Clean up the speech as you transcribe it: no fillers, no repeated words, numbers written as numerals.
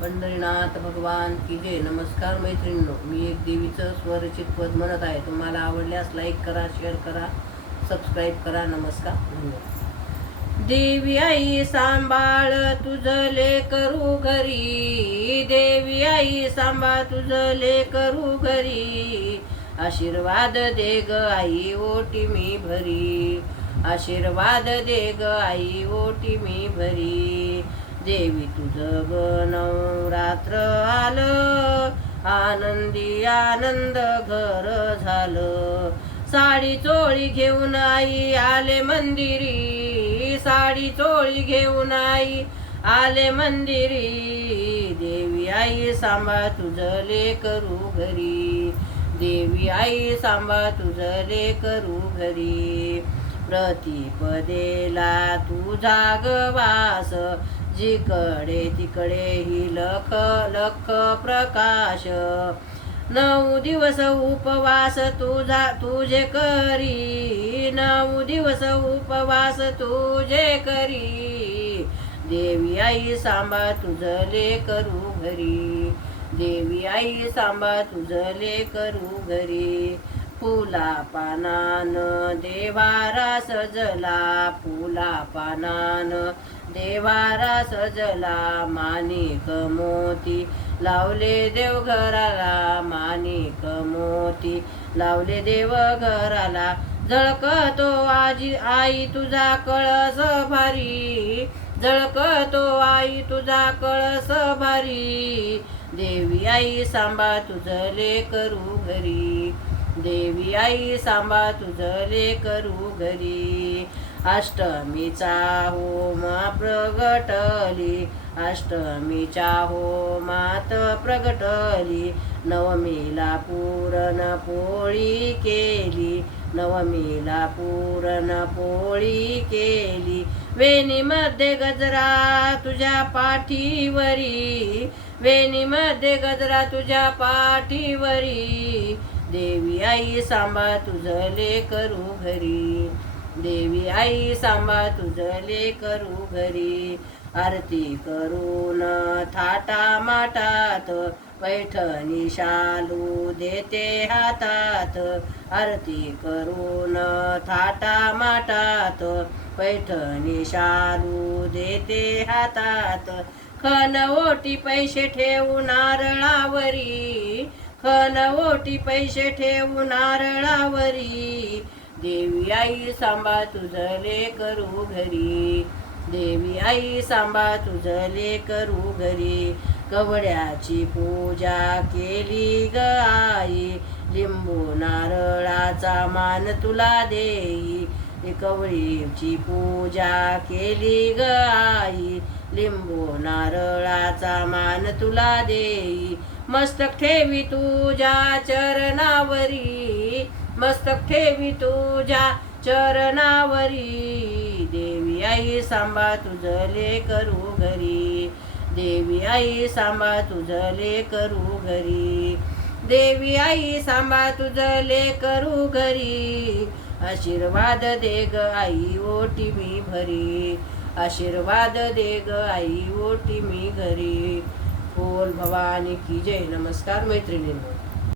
पंढरीनाथ भगवान की जय. नमस्कार मैत्रिणींनो, मी एक देवीचं स्वरचित पद म्हणत आहे. तुम्हाला आवडल्यास लाईक करा, शेअर करा, सबस्क्राईब करा. नमस्कार, धन्यवाद. देवी आई सांभाळ तुझं लेकरू घरी, देवी आई सांभाळ तुझं लेकरू घरी. आशीर्वाद दे ग आई ओटी मी भरी, आशीर्वाद दे ग आई ओटी मी भरी. देवी तुझं ग नवरात्र आलं, आनंदी आनंद घर झालं. साडी चोळी घेऊन आई आले मंदिरी, साडी चोळी घेऊन आई आले मंदिरी. देवी आई सांभाळ तुझं लेकरू घरी, देवी आई सांभाळ तुझं लेकरू घरी. प्रतिपदेला तुझा ग वास, जिकडे तिकडे ही लख लख प्रकाश. 9 दिवस उपवास तुझे करी, 9 दिवस उपवास तुझे करी. देवी आई सांभाळ तुझं लेकरू घरी, देवी आई सांभाळ तुझं लेकरू घरी. फुला पानान देवारा सजला, फुला पानान देवारा सजला. माणिक मोती लावले देवघराला, माणिक मोती लावले देवघराला. झळकतो आई तुझा कळस भारी, झळकतो आई तुझा कळस भारी. देवी आई सांभाळ तुझं लेकरू घरी, देवी आई सांभाळ तुझं लेकरू घरी. अष्टमीचा होम प्रगटली, अष्टमीच्या होमात प्रगटली. नवमीला पुरणपोळी केली, नवमीला पुरणपोळी केली. वेणीमध्ये गजरा तुझ्या पाठीवरी, वेणीमध्ये गजरा तुझ्या पाठीवरी. देवी आई सांभाळ तुझं लेकरू घरी, देवी आई सांभाळ तुझं लेकरू घरी. आरती करून थाटा माटात, पैठणी शालू देते हातात. आरती करून थाटा माटात, पैठणी शालू देते हातात. खण ओटी पैसे ठेवून नारळावरी, खण ओटी पैसे ठेवून नारळावरी. देवी आई सांभाळ तुझं लेकरू घरी, देवी आई सांभाळ तुझं लेकरू घरी. कवड्याची पूजा केली ग आई, लिंबू नारळाचा मान तुला देई. कवडीची पूजा केली ग आई, लिंबू नारळाचा मान तुला देई. मस्तक ठेवी तुझ्या चरणावरी, मस्तक ठेवी तुझ्या चरणावरी. देवी आई सांभाळ तुझं लेकरू घरी, देवी आई सांभाळ तुझं लेकरू घरी. देवी आई सांभाळ तुझं लेकरू घरी. आशीर्वाद दे ग आई ओटी मी भरी, आशीर्वाद दे ग आई ओटी मी घरी. बोल भवानी की जय. नमस्कार मैत्रिणींनो.